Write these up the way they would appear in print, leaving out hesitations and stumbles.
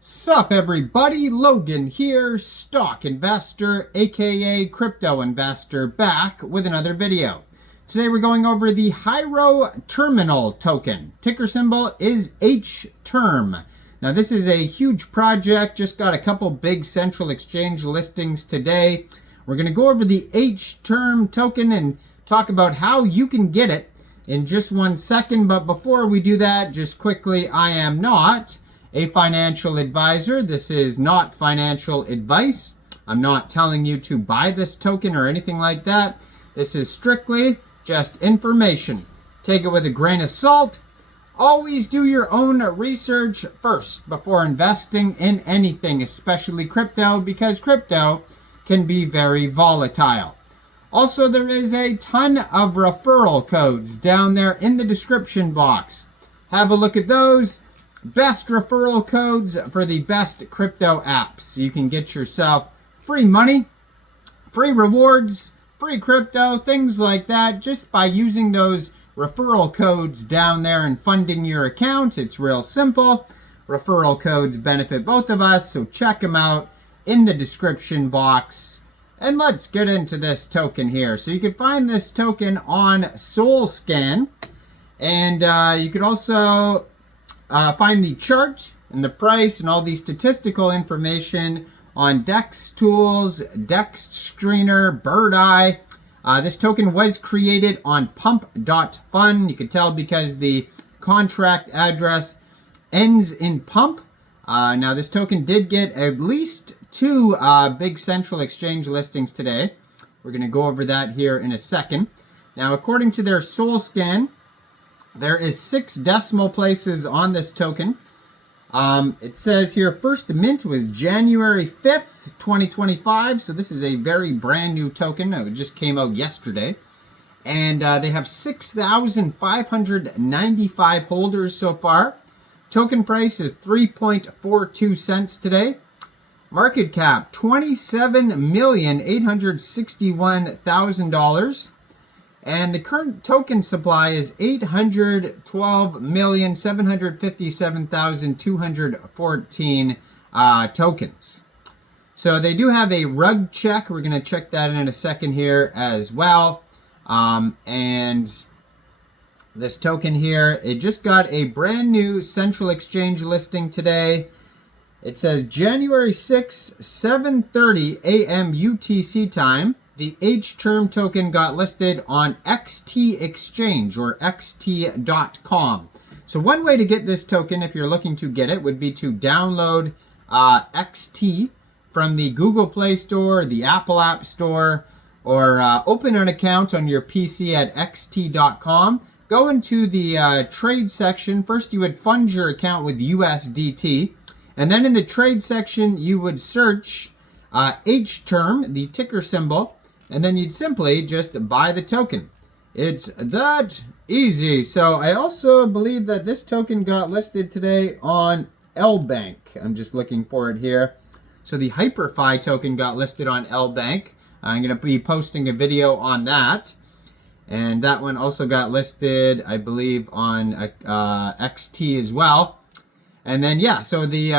Sup everybody, Logan here, stock investor, aka crypto investor, back with another video. Today we're going over the Hiero terminal token. Ticker symbol is Hterm. Now this is a huge project, just got a couple big central exchange listings today. We're going to go over the Hterm token and talk about how you can get it in just 1 second. But before we do that, just quickly, I am not a financial advisor. This is not financial advice. I'm not telling you to buy this token or anything like that. This is strictly just information. Take it with a grain of salt. Always do your own research first before investing in anything, especially crypto, because crypto can be very volatile. Also, there is a ton of referral codes down there in the description box. Have a look at those. Best referral codes for the best crypto apps. You can get yourself free money, free rewards, free crypto, things like that, just by using those referral codes down there and funding your account. It's real simple. Referral codes benefit both of us, so check them out in the description box. And let's get into this token here. So you can find this token on SolScan, and you could also find the chart and the price and all the statistical information on DEX Tools, DEX Screener, Bird Eye. This token was created on pump.fun. You can tell because the contract address ends in pump. Now this token did get at least 2 big central exchange listings today. We're going to go over that here in a second. Now according to their SolScan, there is 6 decimal places on this token. It says here first mint was January 5th, 2025. So this is a very brand new token. It just came out yesterday. And they have 6,595 holders so far. Token price is 3.42 cents today. Market cap, $27,861,000. And the current token supply is 812,757,214 tokens. So they do have a rug check. We're going to check that in a second here as well. And this token here, it just got a brand new central exchange listing today. It says January 6, 7:30 a.m. UTC time. The Hterm token got listed on XT Exchange or XT.com. So one way to get this token, if you're looking to get it, would be to download XT from the Google Play Store, the Apple App Store, or open an account on your PC at XT.com. Go into the trade section. First, you would fund your account with USDT. And then in the trade section, you would search Hterm, the ticker symbol, and then you'd simply just buy the token. It's that easy. So I also believe that this token got listed today on Lbank. I'm just looking for it here. So the HyperFi token got listed on Lbank. I'm going to be posting a video on that. And that one also got listed, I believe, on XT as well. And then, yeah, so the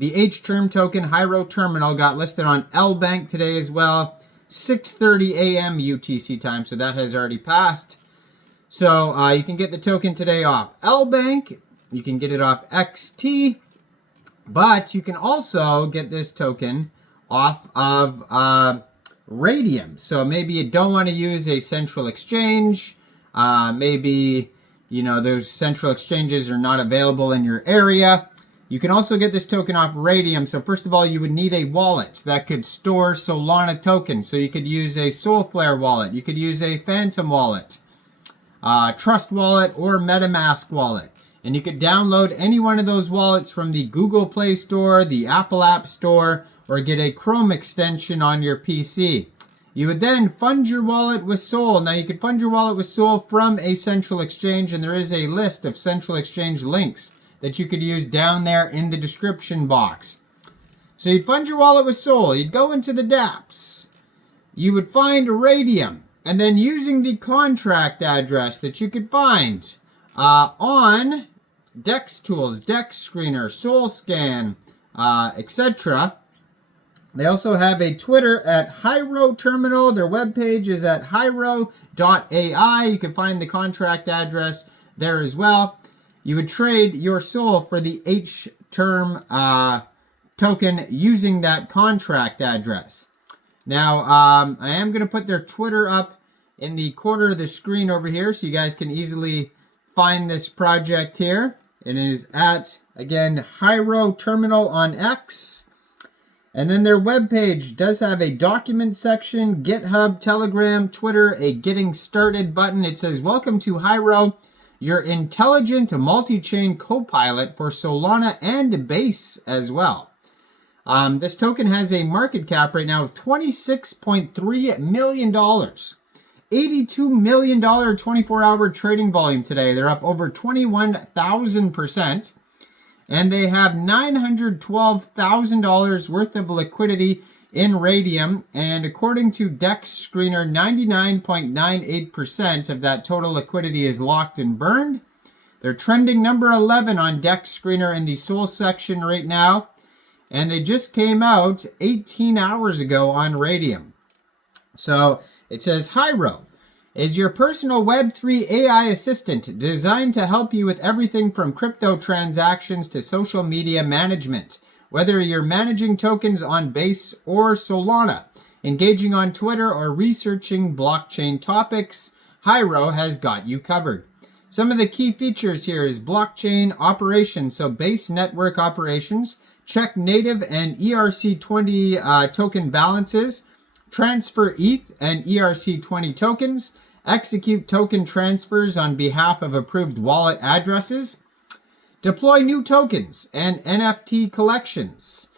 Hterm token, Hiero Terminal, got listed on Lbank today as well. 6:30 a.m. UTC time, so that has already passed. So you can get the token today off Lbank. You can get it off XT. But you can also get this token off of Raydium. So maybe you don't want to use a central exchange. Maybe, you know, those central exchanges are not available in your area. You can also get this token off Raydium. So first of all, you would need a wallet that could store Solana tokens. So you could use a Solflare wallet. You could use a Phantom wallet, Trust wallet, or MetaMask wallet. And you could download any one of those wallets from the Google Play Store, the Apple App Store, or get a Chrome extension on your PC. You would then fund your wallet with Sol. Now you can fund your wallet with Sol from a central exchange, and there is a list of central exchange links that you could use down there in the description box. So you'd fund your wallet with Sol. You'd go into the dApps. You would find Raydium. And then using the contract address that you could find on DEX Tools, DEX Screener, SolScan, etc. They also have a Twitter at Hiero Terminal. Their webpage is at hiero.ai. You can find the contract address there as well. You would trade your SOL for the Hterm token using that contract address. Now, I am going to put their Twitter up in the corner of the screen over here so you guys can easily find this project here. It is at, again, Hiero Terminal on X. And then their webpage does have a document section, GitHub, Telegram, Twitter, a getting started button. It says, welcome to Hiero, your intelligent multi-chain co-pilot for Solana and Base as well. This token has a market cap right now of $26.3 million. $82 million 24-hour trading volume today. They're up over 21,000%. And they have $912,000 worth of liquidity in Raydium. And according to DEX Screener, 99.98% of that total liquidity is locked and burned. They're trending number 11 on DEX Screener in the SOL section right now. And they just came out 18 hours ago on Raydium. So it says, Hiero is your personal Web3 AI assistant designed to help you with everything from crypto transactions to social media management. Whether you're managing tokens on Base or Solana, engaging on Twitter, or researching blockchain topics, Hiero has got you covered. Some of the key features here is blockchain operations, so Base network operations, check native and ERC20 token balances, transfer ETH and ERC20 tokens, execute token transfers on behalf of approved wallet addresses, deploy new tokens and NFT collections,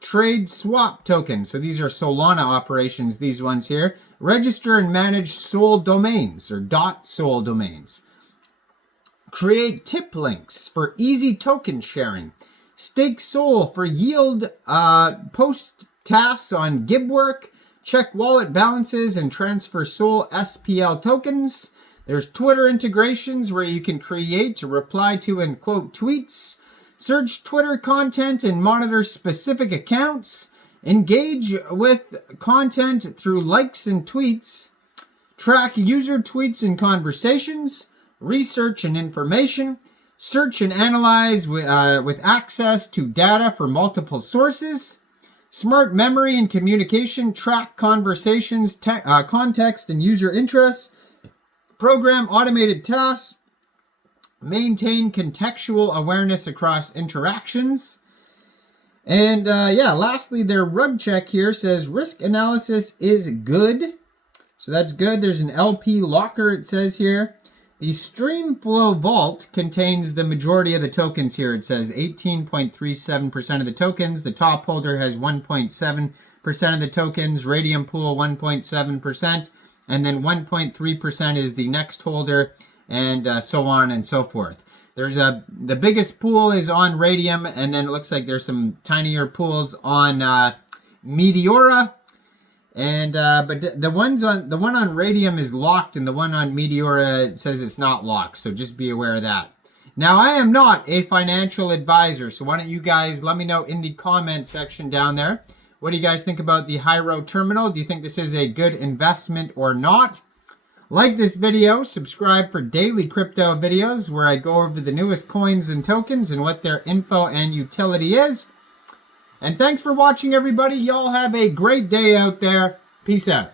trade swap tokens. So these are Solana operations, these ones here. Register and manage SOL domains or .sol domains. Create tip links for easy token sharing. Stake SOL for yield, post tasks on Gibwork, check wallet balances and transfer SOL SPL tokens. There's Twitter integrations where you can create, reply to, and quote tweets, search Twitter content and monitor specific accounts, engage with content through likes and tweets, track user tweets and conversations, research and information, search and analyze with access to data for multiple sources, smart memory and communication, track conversations, context and user interests, program automated tasks, maintain contextual awareness across interactions. And lastly, their rug check here says risk analysis is good. So that's good. There's an LP locker, it says here. The Streamflow Vault contains the majority of the tokens here. It says 18.37% of the tokens. The top holder has 1.7% of the tokens. Raydium Pool 1.7%. And then 1.3% is the next holder, and so on and so forth. There's the biggest pool is on Raydium, and then it looks like there's some tinier pools on Meteora. And but the one on Raydium is locked, and the one on Meteora says it's not locked. So just be aware of that. Now, I am not a financial advisor, so why don't you guys let me know in the comment section down there. What do you guys think about the Hiero terminal? Do you think this is a good investment or not? Like this video, subscribe for daily crypto videos where I go over the newest coins and tokens and what their info and utility is. And thanks for watching, everybody. Y'all have a great day out there. Peace out.